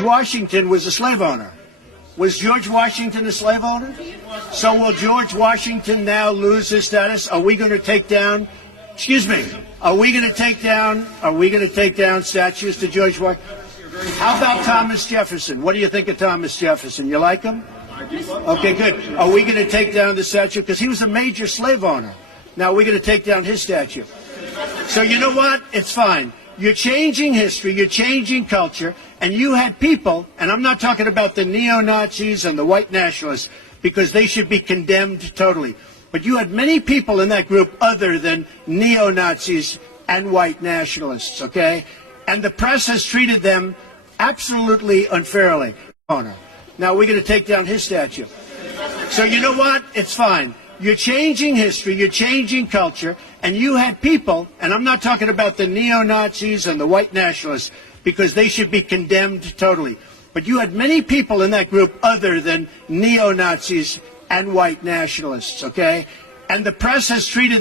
George Washington was a slave owner. Was George Washington a slave owner? So will George Washington now lose his status? Are we going to take down, are we going to take down statues to George Washington? How about Thomas Jefferson? What do you think of Thomas Jefferson? You like him? Okay, good. Are we going to take down the statue? Because he was a major slave owner. Now we're going to take down his statue. So you know what? It's fine. You're changing history, you're changing culture, and you had people, and I'm not talking about the neo-Nazis and the white nationalists, because they should be condemned totally. But you had many people in that group other than neo-Nazis and white nationalists, okay? And the press has treated them absolutely unfairly. Now we're going to take down his statue. So you know what? It's fine. You're changing history, you're changing culture, and you had people, and I'm not talking about the neo-Nazis and the white nationalists, because they should be condemned totally. But you had many people in that group other than neo-Nazis and white nationalists, okay? And the press has treated